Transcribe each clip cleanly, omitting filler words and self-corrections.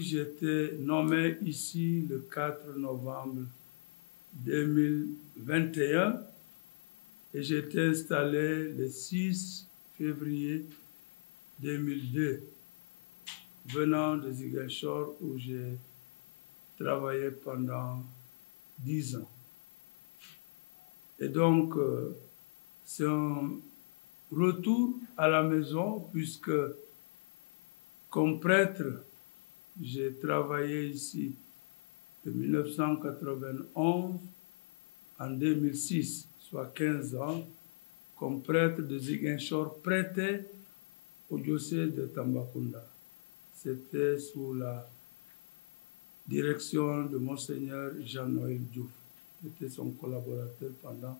Oui, j'étais nommé ici le 4 novembre 2021 et j'ai été installé le 6 février 2002, venant de Ziguinchor où j'ai travaillé pendant 10 ans. Et donc, c'est un retour à la maison puisque, comme prêtre, j'ai travaillé ici de 1991 en 2006, soit 15 ans, comme prêtre de Ziguinchor, prêté au diocèse de Tambacounda. C'était sous la direction de Monseigneur Jean-Noël Diouf. J'étais son collaborateur pendant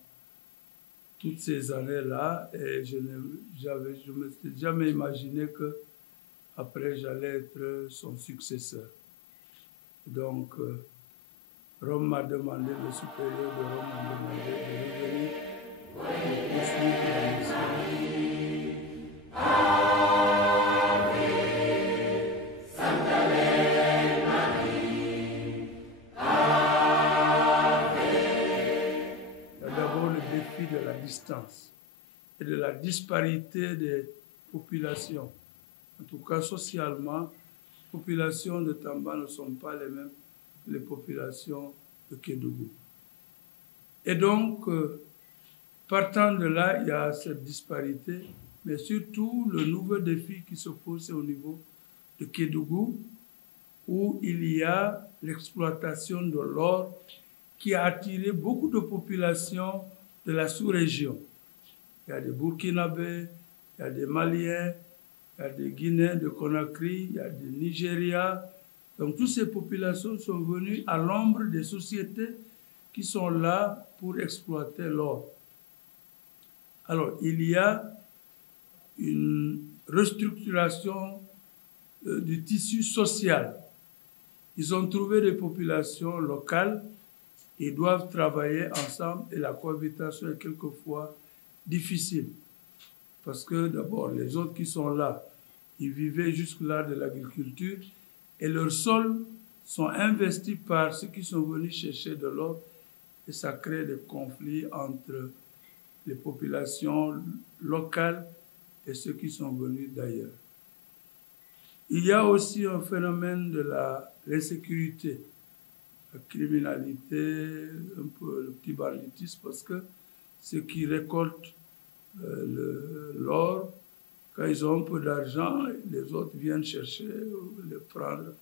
toutes ces années-là et je ne me suis jamais imaginé que après j'allais être son successeur. Donc, Rome m'a demandé, le supérieur de Rome m'a demandé de revenir pour poursuivre la mission. De la distance et de la disparité des populations. En tout cas, socialement, les populations de Tamba ne sont pas les mêmes que les populations de Kédougou. Et donc, partant de là, il y a cette disparité, mais surtout le nouveau défi qui se pose, c'est au niveau de Kédougou, où il y a l'exploitation de l'or qui a attiré beaucoup de populations de la sous-région. Il y a des Burkinabés, il y a des Maliens, il y a des Guinéens de Conakry, il y a des Nigérias. Donc toutes ces populations sont venues à l'ombre des sociétés qui sont là pour exploiter l'or. Alors il y a une restructuration du tissu social. Ils ont trouvé des populations locales. Ils doivent travailler ensemble et la cohabitation est quelquefois difficile. Parce que d'abord, les autres qui sont là, ils vivaient jusque-là de l'agriculture et leurs sols sont investis par ceux qui sont venus chercher de l'or et ça crée des conflits entre les populations locales et ceux qui sont venus d'ailleurs. Il y a aussi un phénomène de l'insécurité. La criminalité, un peu le petit banditisme, parce que ceux qui récoltent l'or, quand ils ont un peu d'argent, les autres viennent chercher, le prendre.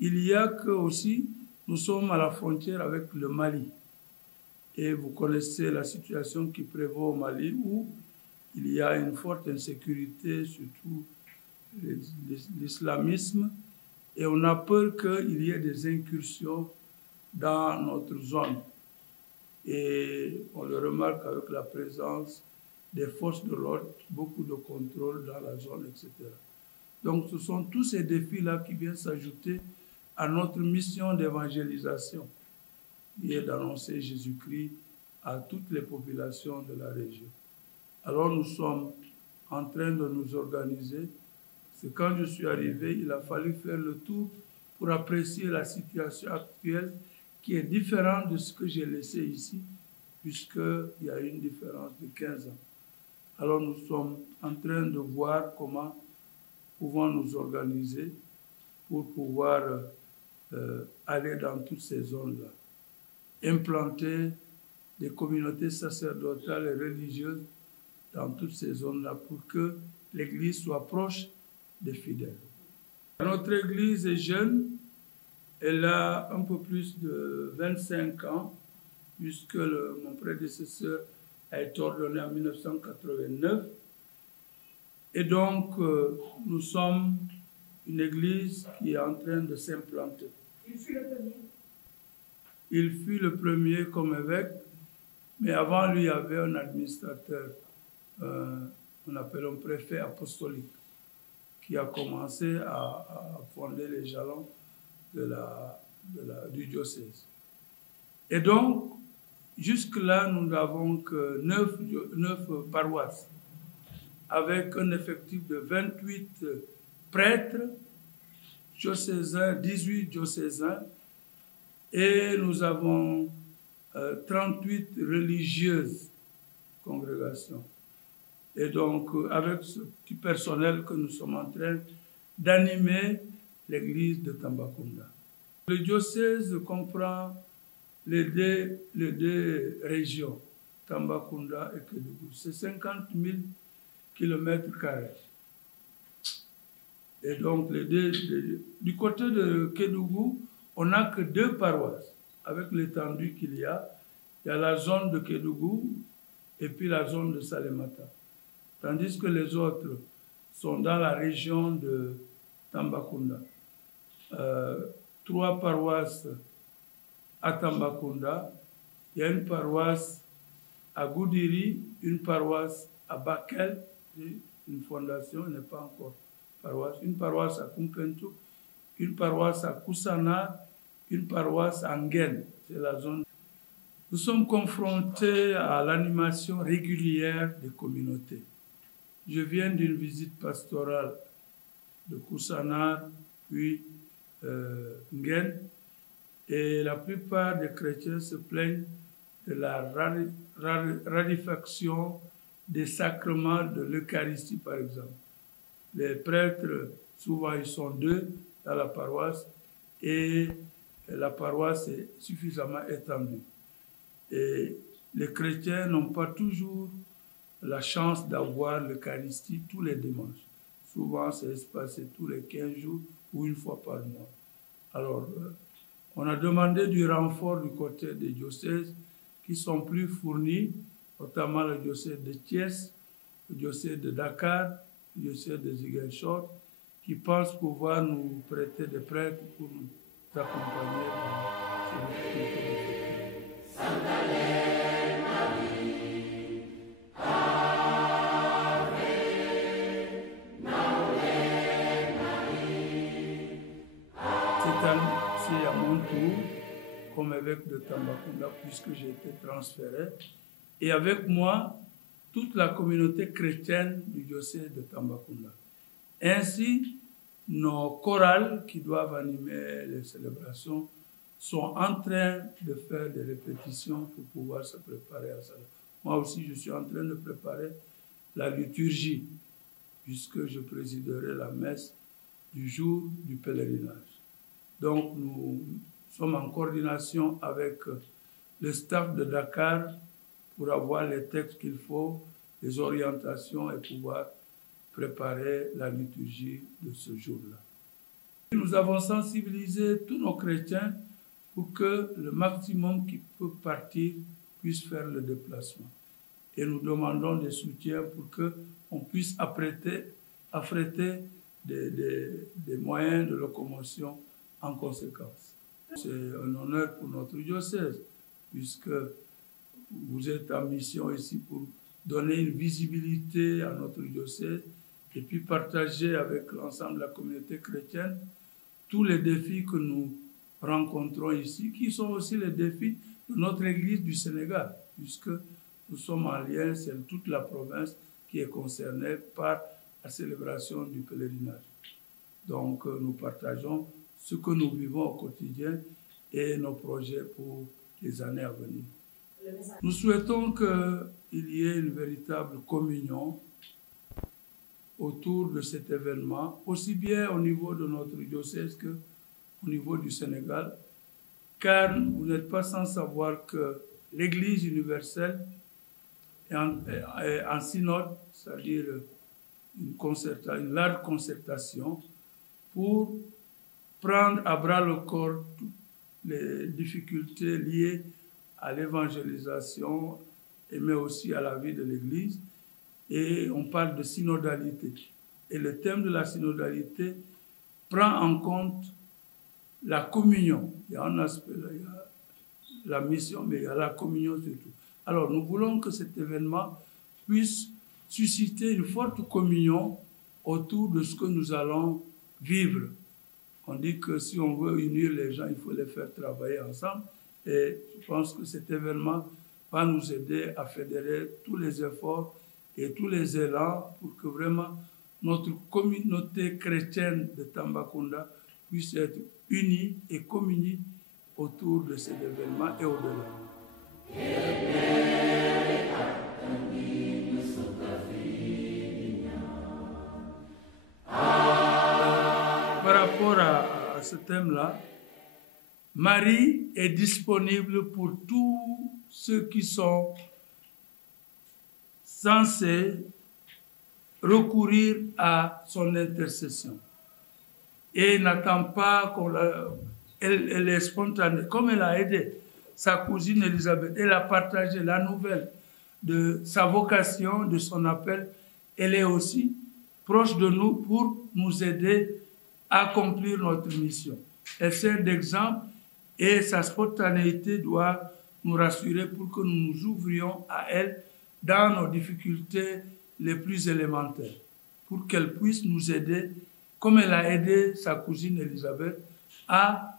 Il y a que aussi, nous sommes à la frontière avec le Mali. Et vous connaissez la situation qui prévaut au Mali, où il y a une forte insécurité, surtout l'islamisme, et on a peur qu'il y ait des incursions dans notre zone. Et on le remarque avec la présence des forces de l'ordre, beaucoup de contrôle dans la zone, etc. Donc ce sont tous ces défis-là qui viennent s'ajouter à notre mission d'évangélisation, qui est d'annoncer Jésus-Christ à toutes les populations de la région. Alors nous sommes en train de nous organiser. C'est quand je suis arrivé, il a fallu faire le tour pour apprécier la situation actuelle qui est différente de ce que j'ai laissé ici, puisqu'il y a une différence de 15 ans. Alors nous sommes en train de voir comment pouvons nous organiser pour pouvoir aller dans toutes ces zones-là, implanter des communautés sacerdotales et religieuses dans toutes ces zones-là pour que l'Église soit proche des fidèles. Notre Église est jeune. Elle a un peu plus de 25 ans, puisque mon prédécesseur a été ordonné en 1989. Et donc, nous sommes une église qui est en train de s'implanter. Il fut le premier. Il fut le premier comme évêque, mais avant lui, il y avait un administrateur, on appelle un préfet apostolique, qui a commencé à fonder les jalons du diocèse. Et donc, jusque-là, nous n'avons que 9 paroisses, avec un effectif de 28 prêtres diocésains, 18 diocésains, et nous avons 38 religieuses congrégations. Et donc, avec ce petit personnel que nous sommes en train d'animer l'église de Tambacounda. Le diocèse comprend les deux régions, Tambacounda et Kédougou. C'est 50 000 km². Et donc, du côté de Kédougou, on n'a que 2 paroisses. Avec l'étendue qu'il y a la zone de Kédougou et puis la zone de Salémata. Tandis que les autres sont dans la région de Tambacounda. 3 paroisses à Tambacounda, il y a une paroisse à Goudiri, une paroisse à Bakel, une fondation, elle n'est pas encore paroisse, une paroisse à Kumpentou, une paroisse à Kusana, une paroisse à Nguyen, c'est la zone. Nous sommes confrontés à l'animation régulière des communautés. Je viens d'une visite pastorale de Kusana, puis Nguyen, et la plupart des chrétiens se plaignent de la raréfaction des sacrements de l'Eucharistie, par exemple. Les prêtres, souvent, ils sont 2 dans la paroisse et la paroisse est suffisamment étendue. Et les chrétiens n'ont pas toujours la chance d'avoir l'Eucharistie tous les dimanches. Souvent, c'est espacé tous les 15 jours ou une fois par mois. Alors, on a demandé du renfort du côté des diocèses qui sont plus fournis, notamment le diocèse de Thiès, le diocèse de Dakar, le diocèse de Ziguinchor, qui pensent pouvoir nous prêter des prêtres pour nous accompagner dans ces difficultés. C'est à mon tour, comme évêque de Tambacounda, puisque j'ai été transféré, et avec moi, toute la communauté chrétienne du diocèse de Tambacounda. Ainsi, nos chorales qui doivent animer les célébrations sont en train de faire des répétitions pour pouvoir se préparer à ça. Moi aussi, je suis en train de préparer la liturgie, puisque je présiderai la messe du jour du pèlerinage. Donc, nous sommes en coordination avec le staff de Dakar pour avoir les textes qu'il faut, les orientations et pouvoir préparer la liturgie de ce jour-là. Nous avons sensibilisé tous nos chrétiens pour que le maximum qui peut partir puisse faire le déplacement. Et nous demandons des soutiens pour qu'on puisse affréter des moyens de locomotion en conséquence. C'est un honneur pour notre diocèse, puisque vous êtes en mission ici pour donner une visibilité à notre diocèse et puis partager avec l'ensemble de la communauté chrétienne tous les défis que nous rencontrons ici, qui sont aussi les défis de notre Église du Sénégal, puisque nous sommes en lien, c'est toute la province qui est concernée par la célébration du pèlerinage. Donc nous partageons ce que nous vivons au quotidien et nos projets pour les années à venir. Nous souhaitons qu'il y ait une véritable communion autour de cet événement, aussi bien au niveau de notre diocèse qu'au niveau du Sénégal, car vous n'êtes pas sans savoir que l'Église universelle est en synode, c'est-à-dire une large concertation pour prendre à bras le corps toutes les difficultés liées à l'évangélisation, mais aussi à la vie de l'Église. Et on parle de synodalité. Et le thème de la synodalité prend en compte la communion. Il y a un aspect là, il y a la mission, mais il y a la communion surtout. Alors nous voulons que cet événement puisse susciter une forte communion autour de ce que nous allons vivre. On dit que si on veut unir les gens, il faut les faire travailler ensemble. Et je pense que cet événement va nous aider à fédérer tous les efforts et tous les élans pour que vraiment notre communauté chrétienne de Tambacounda puissent être unis et communier autour de cet événement et au-delà. Par rapport à ce thème-là, Marie est disponible pour tous ceux qui sont censés recourir à son intercession. Et n'attend pas qu'on la... Elle est spontanée. Comme elle a aidé sa cousine Élisabeth, elle a partagé la nouvelle de sa vocation, de son appel. Elle est aussi proche de nous pour nous aider à accomplir notre mission. Elle sert d'exemple et sa spontanéité doit nous rassurer pour que nous nous ouvrions à elle dans nos difficultés les plus élémentaires, pour qu'elle puisse nous aider, comme elle a aidé sa cousine Élisabeth, à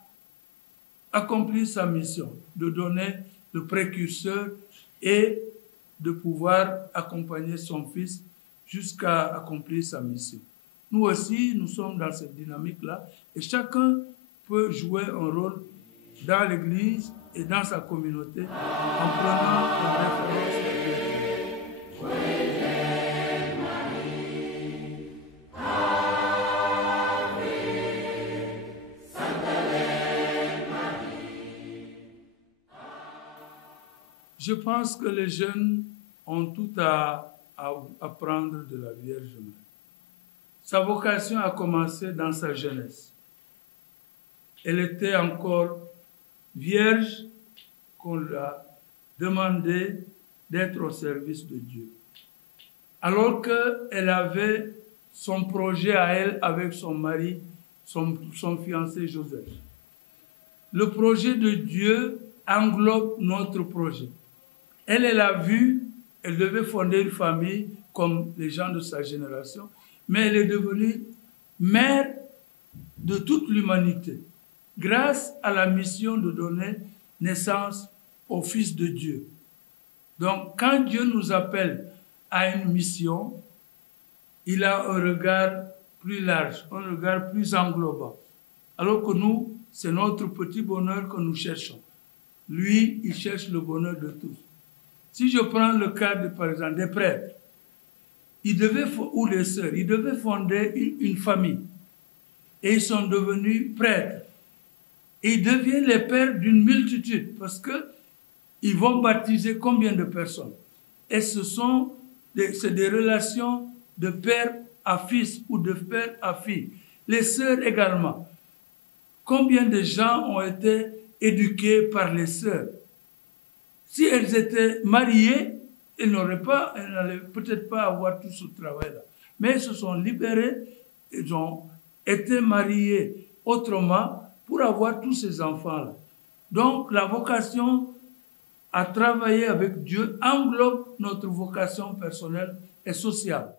accomplir sa mission, de donner le précurseur et de pouvoir accompagner son fils jusqu'à accomplir sa mission. Nous aussi, nous sommes dans cette dynamique-là et chacun peut jouer un rôle dans l'Église et dans sa communauté en prenant en référence Je pense que les jeunes ont tout à apprendre de la Vierge Marie. Sa vocation a commencé dans sa jeunesse. Elle était encore vierge qu'on lui a demandé d'être au service de Dieu. Alors qu'elle avait son projet à elle avec son mari, son fiancé Joseph. Le projet de Dieu englobe notre projet. Elle a vu, elle devait fonder une famille comme les gens de sa génération, mais elle est devenue mère de toute l'humanité grâce à la mission de donner naissance au Fils de Dieu. Donc, quand Dieu nous appelle à une mission, il a un regard plus large, un regard plus englobant. Alors que nous, c'est notre petit bonheur que nous cherchons. Lui, il cherche le bonheur de tous. Si je prends le cas, par exemple, des prêtres, ou des sœurs, ils devaient fonder une famille. Et ils sont devenus prêtres. Et ils deviennent les pères d'une multitude, parce qu'ils vont baptiser combien de personnes? Et c'est des relations de père à fils ou de père à fille. Les sœurs également. Combien de gens ont été éduqués par les sœurs? Si elles étaient mariées, elles n'allaient peut-être pas avoir tout ce travail-là. Mais elles se sont libérées, elles ont été mariées autrement pour avoir tous ces enfants-là. Donc, la vocation à travailler avec Dieu englobe notre vocation personnelle et sociale.